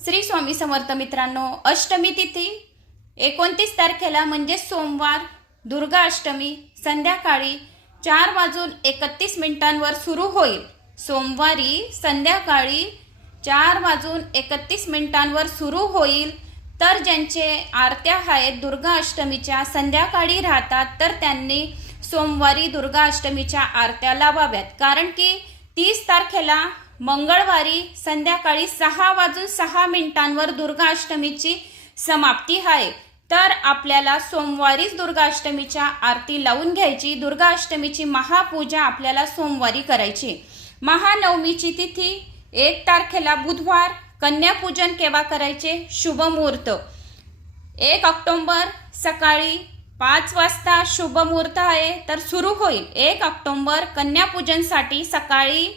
श्री स्वामी समर्थ मित्रांनो, अष्टमी तिथी 29 तारखेला म्हणजे सोमवार दुर्गा अष्टमी संध्याकाळी 4:31 सुरू होईल। सोमवारी संध्याकाळी 4:31 सुरू होईल। तर ज्यांचे आरत्या आहेत दुर्गा अष्टमीच्या संध्याकाळी राहतात तर त्यांनी सोमवारी दुर्गा अष्टमीच्या आरत्या लावाव्यात, कारण की 30 तारखेला मंगळवारी संध्याकाळी 6:06 दुर्गा अष्टमीची समाप्ती आहे। तर आपल्याला सोमवारीच दुर्गा अष्टमीच्या आरती लावून घ्यायची। दुर्गा अष्टमीची महापूजा आपल्याला सोमवारी करायची। महानवमीची तिथी 1 तारखेला बुधवार। कन्यापूजन केव्हा करायचे? शुभ मुहूर्त 1 ऑक्टोबर सकाळी 5 वाजता शुभ मुहूर्त आहे, तर सुरू होईल। 1 ऑक्टोबर कन्यापूजनसाठी सकाळी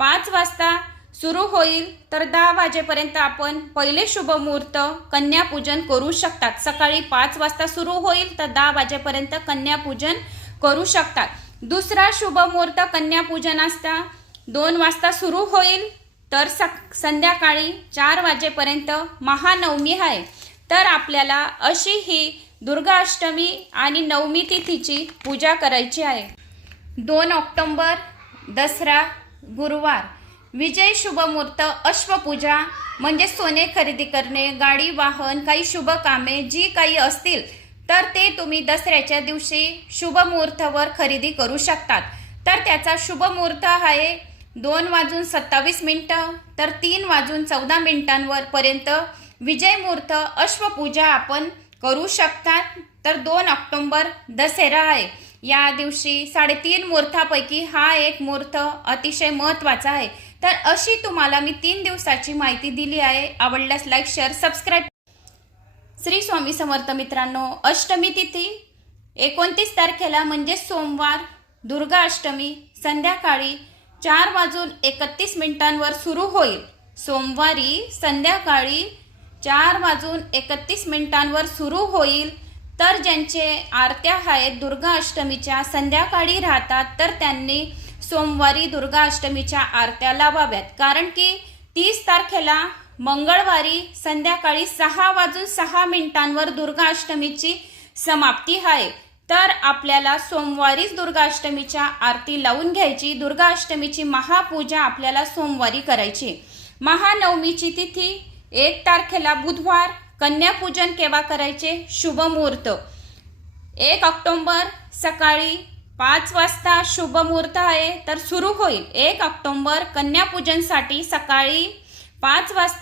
5 वाजता सुरू होईल, तर 10 वाजेपर्यंत आपण पहिले शुभ मुहूर्त कन्यापूजन करू शकतात। सकाळी 5 वाजता सुरू होईल तर 10 वाजेपर्यंत कन्यापूजन करू शकतात। दुसरा शुभ मुहूर्त कन्यापूजन असता 2 वाजता सुरू होईल, तर संध्याकाळी 4 वाजेपर्यंत महानवमी आहे। तर आपल्याला अशी ही दुर्गा अष्टमी आणि नवमी तिथीची पूजा करायची आहे। 2 ऑक्टोबर दसरा गुरुवार। विजय शुभ मुहूर्त अश्वपूजा म्हणजे सोने खरेदी करणे, गाडी वाहन, काही शुभ कामे जी काही असतील तर ते तुम्ही दसऱ्याच्या दिवशी शुभ मुहूर्तावर खरेदी करू शकतात। तर त्याचा शुभ मुहूर्त आहे 2:27 तर 3:14 पर्यंत विजय मुहूर्त अश्वपूजा आपण करू शकतात। तर 2 ऑक्टोबर दसरा आहे। या दिवशी 3.5 मुहूर्तापैकी हा एक मुहूर्त अतिशय महत्त्वाचा आहे। तर अशी तुम्हाला मी 3 दिवसाची माहिती दिली आहे। आवडल्यास like, share, subscribe. Shri Swami Samarth मित्रांनो, अष्टमी तिथी 29 तारखेला म्हणजे सोमवार दुर्गा अष्टमी संध्याकाळी 4:31 सुरू होईल। सोमवारी संध्याकाळी 4:31 सुरू होईल। तर ज्यांचे आरत्या आहेत दुर्गा अष्टमीच्या संध्याकाळी राहतात तर त्यांनी सोमवारी दुर्गा अष्टमीच्या आरत्या लावाव्यात, कारण की 30 तारखेला मंगळवारी संध्याकाळी 6:06 दुर्गा अष्टमीची समाप्ती आहे। तर आपल्याला सोमवारीच दुर्गा अष्टमीच्या आरती लावून घ्यायची। दुर्गा अष्टमीची महापूजा आपल्याला सोमवारी करायची। महानवमीची तिथी 1 तारखेला बुधवार। कन्यापूजन केव्हा करायचे? शुभ मुहूर्त 1 ऑक्टोबर सकाळी 5 वाजता शुभ मुहूर्त आहे, तर सुरू होईल। 1 ऑक्टोबर कन्यापूजनसाठी सकाळी 5 वाजता